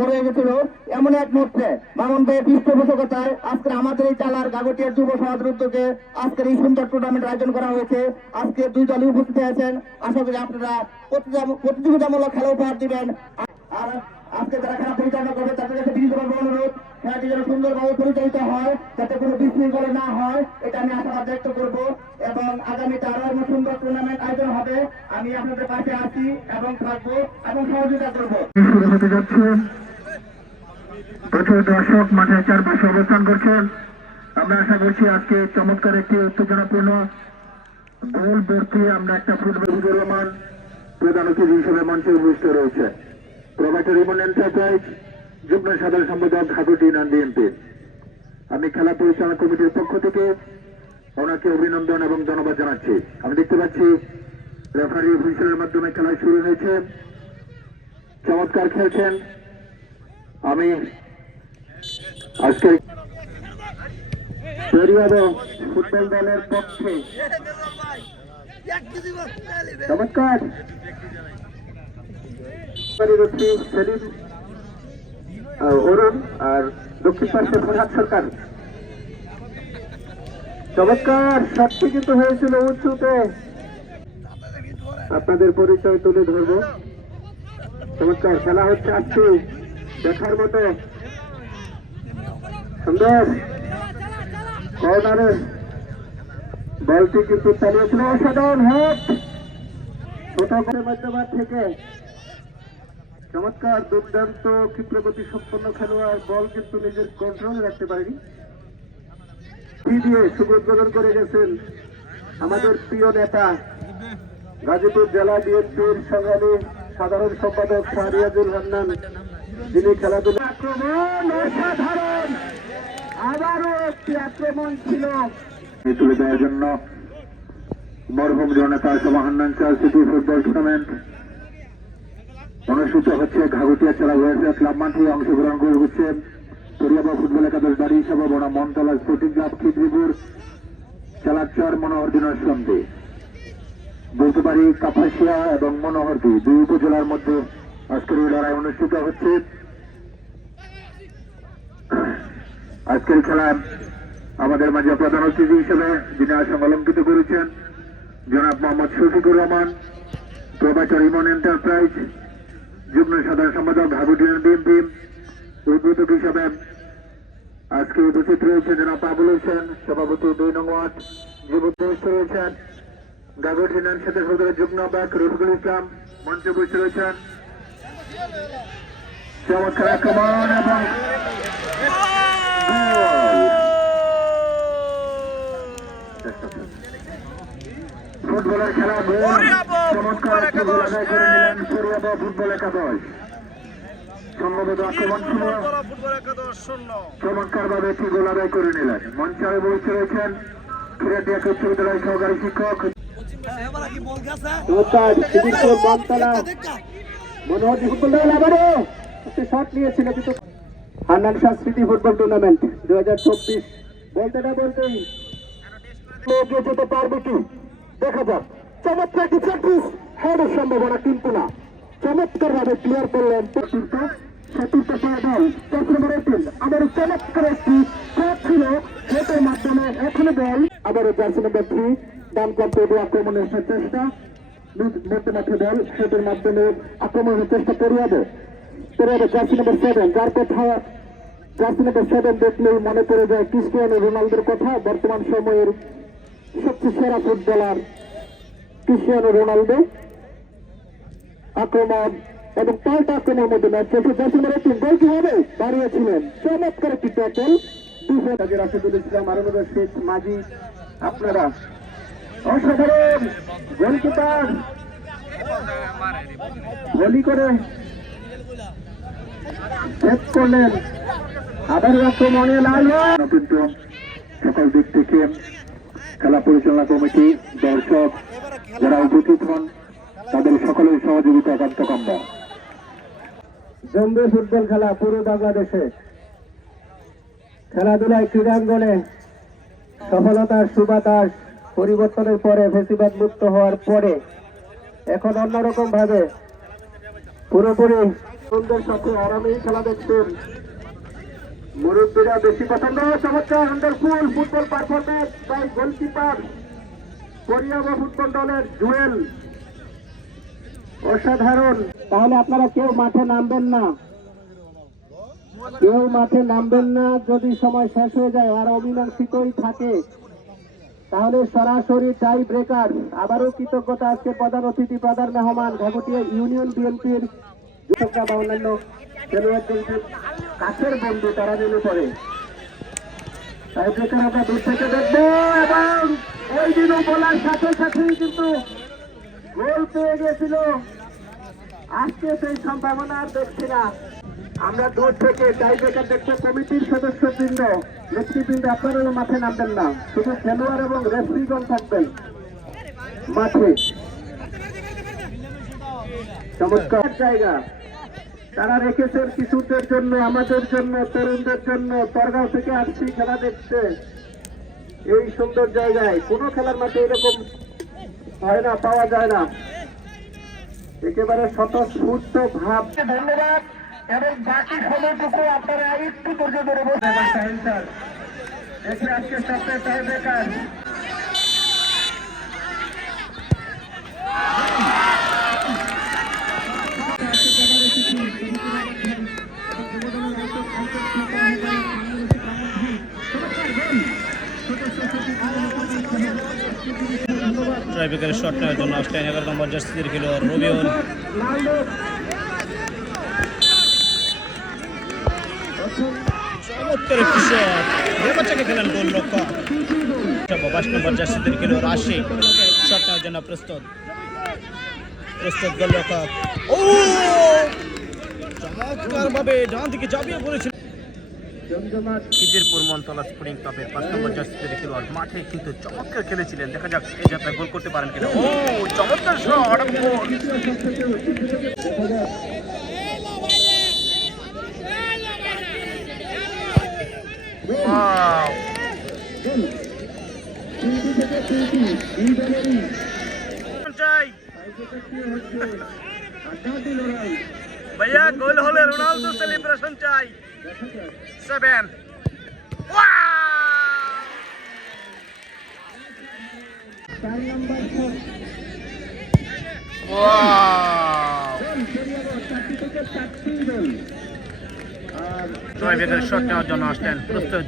বড় হয়ে গেছিল এমন এক মুহূর্তে মামুন ভাইয়ের পৃষ্ঠপোষকতায় আজকে আমাদের এই চালার গাগটিয়া যুব সমাজের উদ্যোগে আজকের এই সুন্দর টুর্নামেন্ট আয়োজন করা হয়েছে। আজকে দুই দলই উপস্থিত আছেন, আশা করি আপনারা প্রতিযোগিতামূলক খেলা উপহার দিবেন। আর আজকে যারা খেলা পরিচালনা করবে তাদের কাছে বিনীতভাবে অনুরোধ, খেলাটি যেন সুন্দরভাবে পরিচালিত হয়, যাতে কোনো বিশৃঙ্খলা না হয়, এটা আমি আশাবাদ ব্যক্ত করবো। এবং আগামীতে আরো এমন সুন্দর টুর্নামেন্ট আয়োজন হবে, আমি আপনাদের পাশে আছি এবং থাকবো এবং সহযোগিতা করবো। শুরু হতে যাচ্ছে, প্রচুর দর্শক মাঠের চারপাশে অবস্থান করছেন। আমরা আশা করছি আজকে চমৎকার একটি উত্তেজনাপূর্ণ গোল ভর্তি আমরা একটা ফুটবল রহমান প্রধান অতিথি হিসেবে মঞ্চে উপস্থিত রয়েছে। প্রভাইটার রিমন এন্টারপ্রাইজ যুগ্ম সাধারণ সম্পাদক ঘাগটি নন বিএনপি। আমি খেলা পরিচালনা কমিটির পক্ষ থেকে ওনাকে অভিনন্দন এবং ধন্যবাদ জানাচ্ছি। আমি দেখতে পাচ্ছি রেফারি হুইসেলের মাধ্যমে খেলা শুরু হয়েছে। চমৎকার খেলছেন। আমি আজকে ফুটবল দলের পক্ষে চমৎকার অরুণ আর দক্ষিণ পাশে প্রধান সরকার চমৎকার শটটি কিন্তু হয়েছিল উঁচুতে। আপনাদের পরিচয় তুলে ধরব। চমৎকার খেলা হচ্ছে আজকে দেখার মতো। সুন্দর কর্নারে বলটি কিন্তু চালিয়েছিল অসাধারণ হেড ছোট করে মধ্যমাঠ থেকে। চমৎকার দুর্দান্ত ক্ষিপ্রগতি সম্পন্ন খেলোয়াড়, বল কিন্তু নিজের কন্ট্রোলে রাখতে পারেনি। দিয়ে শুভ উদ্বোধন করে গেছেন আমাদের প্রিয় নেতা গাজীপুর জেলা বিএনপির সংগ্রামী সাধারণ সম্পাদক শাহরিয়াজুল হান্নান, যিনি খেলাধুলা আক্রমণ অসাধারণ। আবারও একটি আক্রমণ ছিল তুলে দেওয়ার জন্য মরহুম জনতা সভা হান্নান চাল সিটি ফুটবল টুর্নামেন্ট অনুষ্ঠিত হচ্ছে। ঘাগটিয়া চালা হয়েছে ক্লাব মাঠে অংশগ্রহণ করে হচ্ছে পরিয়াবা ফুটবল একাদশ বাড়ি হিসাবে বনা মনতলা স্পোর্টিং ক্লাব খিদ্রিপুর চালাচর মনোহরদিনের সন্ধে বলতে পারি কাপাসিয়া এবং মনোহরদি দুই উপজেলার মধ্যে আজকের এই লড়াই অনুষ্ঠিত হচ্ছে। আজকের খেলায় আমাদের মাঝে প্রধান অতিথি হিসেবে যিনি আসন অলঙ্কিত করেছেন জনাব মোহাম্মদ শফিকুর রহমান, প্রভাইটার রিমন এন্টারপ্রাইজ যুগ্ম সাধারণ সম্পাদক ঘাগটি বিএনপি। উদ্বোধক হিসাবে আজকে উপস্থিত রয়েছেন জনাব আবুল হোসেন, সভাপতি 2 নং ওয়ার্ড। যুবক রয়েছেন ঘাগটি নন সাথে সদরের যুগ্ম আহ্বায়ক রফিকুল ইসলাম, মঞ্চে বসে রয়েছেন। চমৎকার আক্রমণ এবং ফুটবলের খেলা গোল। চমৎকার একটি গোল আদায় করে নিলেন পরিয়াবা ফুটবল একাদশ। সম্ভবত আক্রমণ ছিল, চমৎকার ভাবে একটি গোল আদায় করে নিলেন। মঞ্চে বসে রয়েছেন খিরাটিয়া উচ্চ বিদ্যালয়ের সহকারী শিক্ষক মনোহরদি ফুটবল দল। আবারও একটি শট নিয়েছিল কিন্তু হান্নান শাহ স্মৃতি ফুটবল টুর্নামেন্ট 2024 বলতে না বলতেই যেতে পারবে কি দেখা যাক। চমৎকার একটি প্র্যাকটিস হেডের সম্ভাবনা কিন্তু না, চমৎকার ভাবে ক্লিয়ার করলেন আবার চমৎকার একটি শট ছিল হেডের মাধ্যমে। এখনো বল আবারও জার্সি নম্বর 3 ডান প্রান্তে আক্রমণের চেষ্টা, মধ্যে মাঠে বল হেডের মাধ্যমে আক্রমণের চেষ্টা করিয়াবে জার্সি নম্বর 7, যার কথা জার্সি নম্বর 7 দেখলেই মনে পড়ে যায় ক্রিস্টিয়ানো রোনালদোর কথা। বর্তমান সময়ের সবচেয়ে সেরা ফুটবলার ক্রিস্টিয়ানো রোনালদো। আক্রমণ এবং পাল্টা আক্রমণের মধ্যে ম্যাচ চলছে। জার্সি নম্বর 3 গোল কি হবে দাঁড়িয়েছিলেন, চমৎকার একটি ট্যাকল। রাশিদুল ইসলাম, আরুনুর রশিদ, মাঝি, আপনারা অসাধারণ গোলকিপার গোলি করে সেভ করলেন। আবার আক্রমণে কিন্তু সকল দিক থেকে খেলা পরিচালনা কমিটি, দর্শক যারা উপস্থিত হন তাদের সকলের সহযোগিতা একান্ত কাম্য। জম্বে ফুটবল খেলা পুরো বাংলাদেশে খেলাধুলায় ক্রীড়াঙ্গনে সফলতার সুবাতাস পরিবর্তনের পরে, ফেসিবাদ মুক্ত হওয়ার পরে এখন অন্যরকম ভাবে পুরোপুরি সুন্দর সাথে আরামে খেলা দেখছেন মুরব্বীরা বেশি পছন্দ। চমৎকার wonderful football performance by goalkeeper কোরিয়াবা ফুটবল দলের জুয়েল, অসাধারণ। তাহলে আপনারা কেউ মাঠে নামবেন না, কেউ মাঠে নামবেন না। যদি সময় শেষ হয়ে যায় আর অমীমাংসিতই থাকে তাহলে সরাসরি টাই ব্রেকার। আবারও কৃতজ্ঞতা আজকে প্রধান অতিথি প্রধান মেহমান ঘাঘটিয়া ইউনিয়ন বিএনপির যুবকরা বা অন্যান্য খেলোয়াড়দের কাছের বন্ধু তারা নেমে পড়ে। টাই ব্রেকার আমরা দূর থেকে দেখবো এবং ওই দিনও বলার সাথে সাথেই কিন্তু গোল পেয়ে গেছিল। আজকে সেই সম্ভাবনা আর দেখছি না। আমরা দূর থেকে টাই ব্রেকার দেখবো। কমিটির সদস্যবৃন্দ নেতৃবৃন্দ আপনারাও মাঠে নামবেন না, শুধু খেলোয়াড় এবং রেফারিগণ থাকবেন মাঠে। চমৎকার জায়গা তারা রেখেছেন কিছুদের জন্য, আমাদের জন্য, তরুণদের জন্য। তরগাঁও থেকে আসছি খেলা দেখতে এই সুন্দর জায়গায়। কোনো খেলার মাঠে এরকম হয় না, পাওয়া যায় না। একেবারে স্বতঃস্ফূর্ত ভাব। ধন্যবাদ এবং বাকি সময়টুকু আপনারা একটু ধৈর্য ধরে বসে দেখে আজকে সপ্তাহে টাই ব্রেকার। ট্রাইব্রেকারের শট নেওয়ার জন্য আসলেন 11 নম্বর জার্সির খেলোয়াড় রবিউল। চমৎকার একটি শট, বাচ্চাকে খেলেন গোল রক্ষক। 22 নম্বর জার্সিদের খেলোয়াড় আশিক শট নেওয়ার জন্য প্রস্তুত গোল রক্ষক। ও চমৎকার ভাবে ডান দিকে চাপিয়ে পড়েছিল। খিদিরপুর মনতলা স্পোর্টিং ক্লাবের 5 নম্বর জার্সিদের খেলোয়াড় মাঠে কিন্তু চমৎকার খেলেছিলেন। দেখা যাক এই যাত্রায় গোল করতে পারেন কিনা। ও চমৎকার শট, भैया गोल होले रोनाल्डो सेलिब्रेशन चाই 7 ট্রাইব্রেকার শট নেওয়ার জন্য আসলেন প্রস্তুত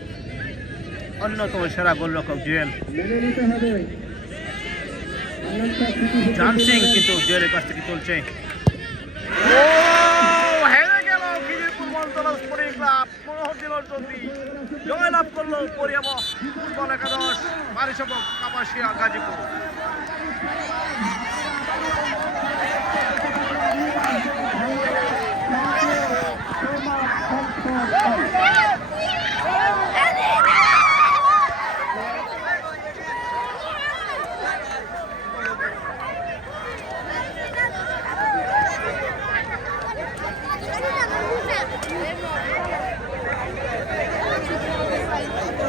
অন্যতম সেরা গোলরক্ষক জুয়েল। জান সিং কিন্তু জুয়েলের কাছ থেকে চলছে। ও হেরে গেল খিদিরপুর মনতলা স্পোর্টিং ক্লাব। মনোহরদিনের জন্যই জয়লাভ করলো কোরিয়াবা ফুটবল একাদশ বারিশাবক কাপাসিয়া গাজীপুর।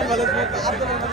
Vale,